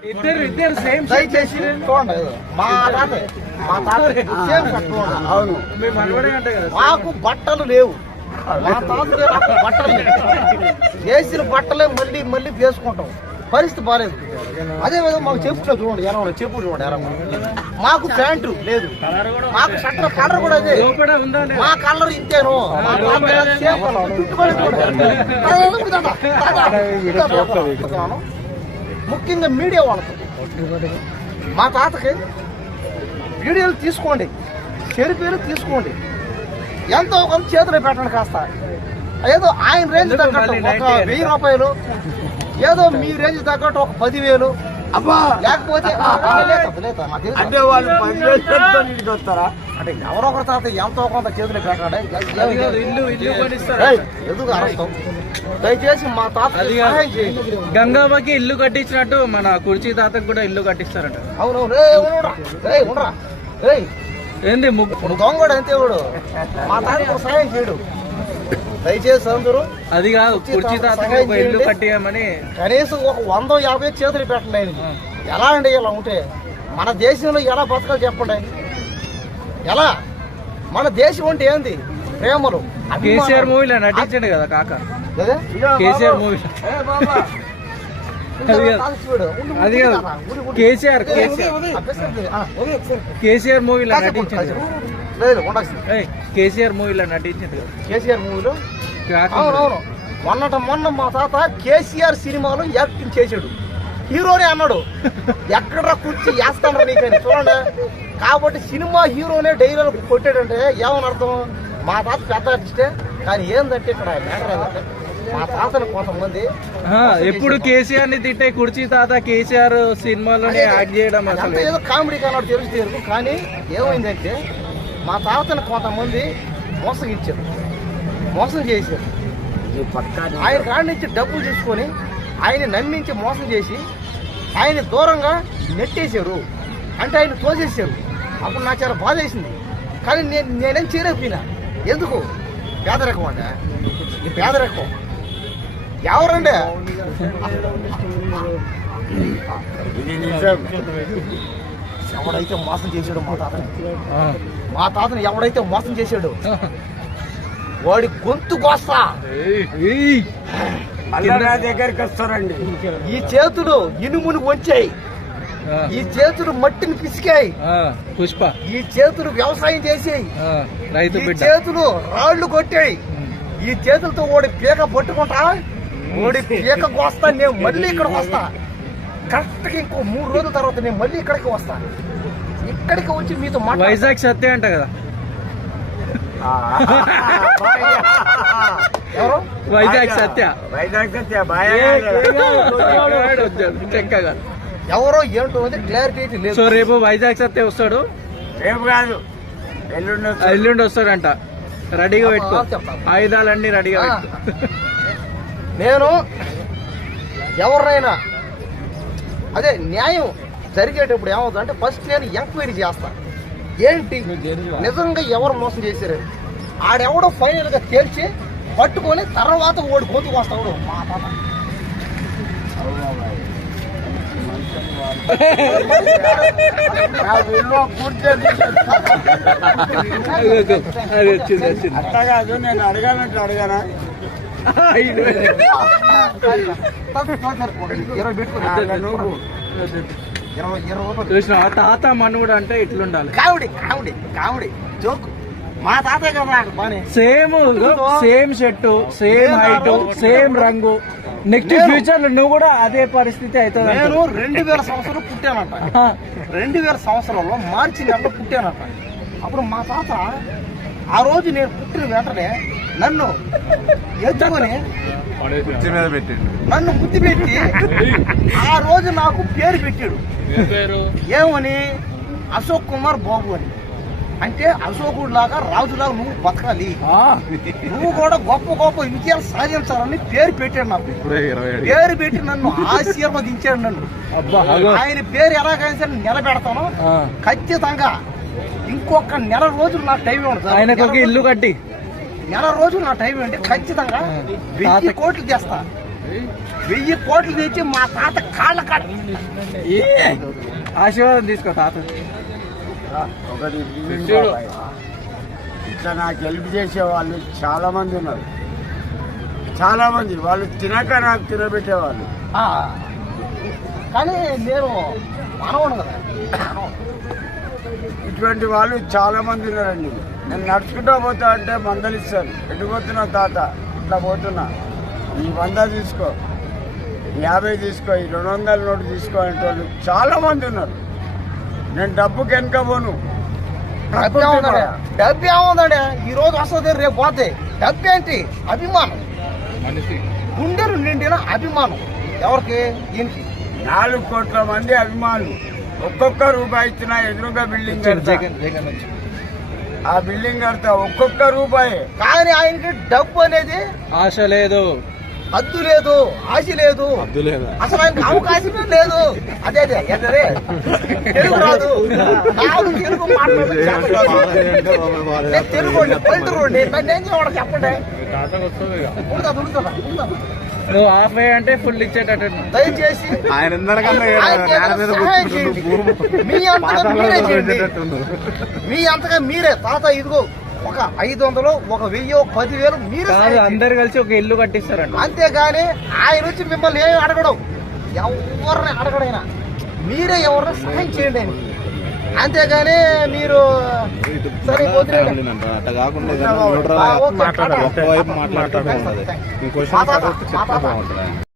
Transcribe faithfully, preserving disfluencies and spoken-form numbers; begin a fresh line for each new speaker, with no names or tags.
ఇద్దరు ఇద్దరు సేమ్
దయచేసి చూడండి మా తాత మా తాత సేమ్ కట్టుకోండి. అవును
మేము మనవడే అంటే కదా
మాకు బట్టలు లేవు. మా తాతకే నాకు బట్టలు లేవు. వేసిన బట్టలే మళ్ళీ మళ్ళీ వేసుకుంటాం. పరిస్థితి బాగాలేదు. అదే విధంగా మాకు చెప్పులో చూడండి ఎలా ఉన్నాయి. చెప్పులు చూడండి ఎలా ఉన్నాయి. మాకు ప్యాంటు లేదు. మాకు షట్టర్ కలర్ కూడా అదే. మా కలర్ ఇంతేను. మా తాత సేమ్ కలర్. ముఖ్యంగా మీడియా వాళ్ళతో మా తాతకి వీడియోలు తీసుకోండి, చెరిపేరు తీసుకోండి, ఎంతో కొంత చేతులు పెట్టండి. కాస్త ఏదో ఆయన రేంజ్ తగ్గట్టు ఒక వెయ్యి రూపాయలు, ఏదో మీ రేంజ్ తగ్గట్టు ఒక పదివేలు, అబ్బా లేకపోతే అంటే వాళ్ళు వస్తారా అంటే ఎవరో ఒకరి తాత ఎంతో కొంత చేతులు పెట్టండి. ఎందుకు అరస్తాం? దయచేసి మా తాత
గంగాబాకి ఇల్లు కట్టించినట్టు మన కుర్చీ తాతకు కూడా ఇల్లు కట్టిస్తారంట.
అవునవును.
ఏంది
దొంగడు అంతే వాడు. మా తాత సహాయం చేయడు. దయచేసి అందరూ
అది కాదు, కుర్చీ తాతకు ఒక ఇల్లు కట్టియమని
కనీసం ఒక వంద యాభై చేతులు పెట్టండి. ఆయనకి ఎలా అండి ఇలా ఉంటే మన దేశంలో ఎలా బతకాలి చెప్పండి? ఎలా? మన దేశం అంటే ఏంది? ప్రేమలు.
కేసీఆర్ మూవీలో నటించండి కదా కాక. కేసీఆర్ మూవీ అది కాదు, కేసీఆర్ కేసీఆర్ మూవీలో నటించండి. కేసీఆర్ మూవీలో నటించండి కదా.
కేసీఆర్ మూవీలో అవునవును. మొన్నట మొన్న మా తాత కేసీఆర్ సినిమాలో యాక్టింగ్ చేశాడు. హీరోనే అన్నాడు. ఎక్కడ కూర్చి వేస్తాడు నీకని చూడండి. కాబట్టి సినిమా హీరోనే డైలాగ్ కొట్టాడంటే ఏమని అర్థం? మా తాత పెద్ద ఆర్టిస్టే. కానీ ఏంటంటే ఇక్కడ మ్యాటర్ ఏంటంటే మా తాతను కొంతమంది
ఎప్పుడు కేసీఆర్ ని తిట్టే కుర్చీ తాత కేసీఆర్ సినిమాలోనే యాక్ట్ చేయడం అసలు
ఏదో కామెడీ కన్నాడు తెలుసు తెలుసు. కానీ ఏమైందంటే మా తాతను కొంతమంది మోసగించారు, మోసం చేశారు. ఆయన కాడి నుంచి డబ్బులు తీసుకొని ఆయన నమ్మించి మోసం చేసి ఆయన దూరంగా నెట్టేశారు. అంటే ఆయన తోసేసారు. అప్పుడు నాకు చాలా బాధ వేసింది. కానీ నేను నేనేం చేయలేకపోయినా. ఎందుకు? పేదరికం అండి. ఈ పేదరికం ఎవరండి? ఎవడైతే మోసం చేశాడు మా తాతని, మా తాతని ఎవడైతే మోసం చేశాడు వాడి గొంతు కోస్తా.
దగ్గరికి వస్తారండి.
ఈ చేతులు ఇనుమును వంచాయి, ఈ చేతులు మట్టిని పిసికాయి,
పుష్ప
ఈ చేతులు వ్యవసాయం చేసాయి,
రైతు
ఈ చేతులు రాళ్లు కొట్టాయి. ఈ చేతులతో ఓడి పీక పట్టుకుంటా, ఓడి పీక కోస్తా. నేను మళ్ళీ ఇక్కడికి వస్తా. కరెక్ట్ గా ఇంకో మూడు రోజుల తర్వాత నేను మళ్ళీ ఇక్కడికి వస్తా. ఇక్కడికి వచ్చి మీతో
వైజాగ్ సత్య అంట కదా.
ఎవరు?
వైజాగ్ సత్య.
వైజాగ్ సత్య
చెక్కగా
ఎవరో ఏంటో అది క్లారిటీ లేదు.
సో రేపు వైజాగ్ సత్య వస్తాడు.
రేపు కాదు, ఎల్లుండి
ఎల్లుండి వస్తాడంట. రెడీగా పెట్టుకో, ఆయుధాలన్నీ రెడీగా పెట్టుకో.
నేను ఎవరినైనా అదే న్యాయం జరిగేటప్పుడు ఏమవుతుందంటే ఫస్ట్ నేను ఎంక్వైరీ చేస్తా. ఏంటి నిజంగా ఎవరు మోసం చేశారు? ఆడెవడో ఫైనల్ గా తేల్చి పట్టుకొని తర్వాత ఓడి గొంతుకు వస్తాడు మా తాత.
కాదు, నేను అడగాలంటే అడగానా? చూసిన తాత మనుడు అంటే ఇట్లుండాలి.
Comedy comedy comedy joke. మా తాతే కదా బానే
same same shirt, same height, same రంగు. నెక్స్ట్ ఫ్యూచర్ లో నువ్వు కూడా అదే పరిస్థితి అవుతుంది.
నేను రెండు వేల సంవత్సరం పుట్టానంట. రెండు వేల సంవత్సరంలో మార్చి నెలలో పుట్టానంట. అప్పుడు మా తాత ఆ రోజు నేను పుట్టిన వెంటనే నన్ను ఎత్తుకొని నన్ను బుద్ధి పెట్టి ఆ రోజు నాకు పేరు పెట్టాడు. ఏమని? అశోక్ కుమార్ బాబు అని. అంటే అశోకుడు లాగా రాజులాగా నువ్వు బతకాలి, నువ్వు కూడా గొప్ప గొప్ప విజయాలు సాధించాలని పేరు పెట్టాడు నాకు. పేరు పెట్టి నన్ను ఆశీర్వదించాడు. నన్ను ఆయన పేరు ఎలాగైనా నిలబెడతాను ఖచ్చితంగా. ఇంకొక నెల రోజులు నా టైం ఉంటుంది.
ఆయనకు ఇల్లు కట్టి
నెల రోజులు నా టైం అంటే ఖచ్చితంగా వెయ్యి కోట్లు చేస్తా. వెయ్యి కోట్లు తెచ్చి మా తాత కాళ్ళ కాడ
ఆశీర్వాదం తీసుకో తాత.
ఒకటి ఇట్లా నాకు హెల్ప్ చేసే వాళ్ళు చాలా మంది ఉన్నారు. చాలా మంది వాళ్ళు తినక నాకు తినబెట్టేవాళ్ళు.
ఆ, కానీ నేను మానవుడు కదా.
ఇటువంటి వాళ్ళు చాలా మంది ఉన్నారండి. నేను నడుచుకుంటూ పోతా అంటే మందలిస్తాను. ఎటు పోతున్నా తాత, ఇట్లా పోతున్నా, ఈ వంద తీసుకో, ఈ యాభై తీసుకో, ఈ రెండు వందల నోటు తీసుకో అంటే వాళ్ళు చాలా మంది ఉన్నారు. నేను డబ్బుకి వెనక పోను.
డబ్బు ఏముందండి? డబ్బు ఏముందండి? ఈ రోజు వస్తుంది, రేపు పోతే. డబ్బు ఏంటి? అభిమానం. గుండెలు నిండిన అభిమానం. ఎవరికి? దీనికి
నాలుగు కోట్ల మంది అభిమానులు. ఒక్కొక్క రూపాయి ఇచ్చినా ఎదురుగా బిల్డింగ్ కడతా. ఆ బిల్డింగ్ కడతా ఒక్కొక్క రూపాయి.
కానీ ఆయనకి డబ్బు అనేది
ఆశ లేదు,
హద్దు లేదు, ఆశ లేదు, అసలు ఆయనకి అవకాశమే లేదు. అదే అదే ఎందరే తెలుగు రాదు, నాకు తెలుగు మాట్లాడదు. నేను తెలుగు పల్లెటూరు, నన్నేం చేయడం చెప్పండి. ఉడతా, ఉడతా, ఉడతా.
నువ్వు హాఫ్ వే అంటే ఫుల్ ఇచ్చేటట్టు.
దయచేసి
ఆయన
ఆయనకి ఏదైనా సహాయం చేయండి. మీ అంతగా మీరే చేయండి. మీ అంతగా మీరే. తాత ఇదిగో ఒక ఐదు వందలు, ఒక వెయ్యి, పదివేలు మీరే
కాదు,
సహాయం చేయండి.
అందరు కలిసి ఒక ఇల్లు కట్టిస్తారంట.
అంతేగాని ఆయన వచ్చి మిమ్మల్ని ఏమి అడగడం, ఎవరిని అడగడైనా మీరే ఎవరిని సహాయం చేయండి ఆయన. అంతేగాని మీరు సరే వదిలేయండి.
అట్ట కాకుండా
ఆ, ఓకే.
ఒక్కవైపు మాట్లాడుతూ ఉంటుంది. ఈ క్వశ్చన్
మా తాత, మా తాత.
బాగుంటుంది.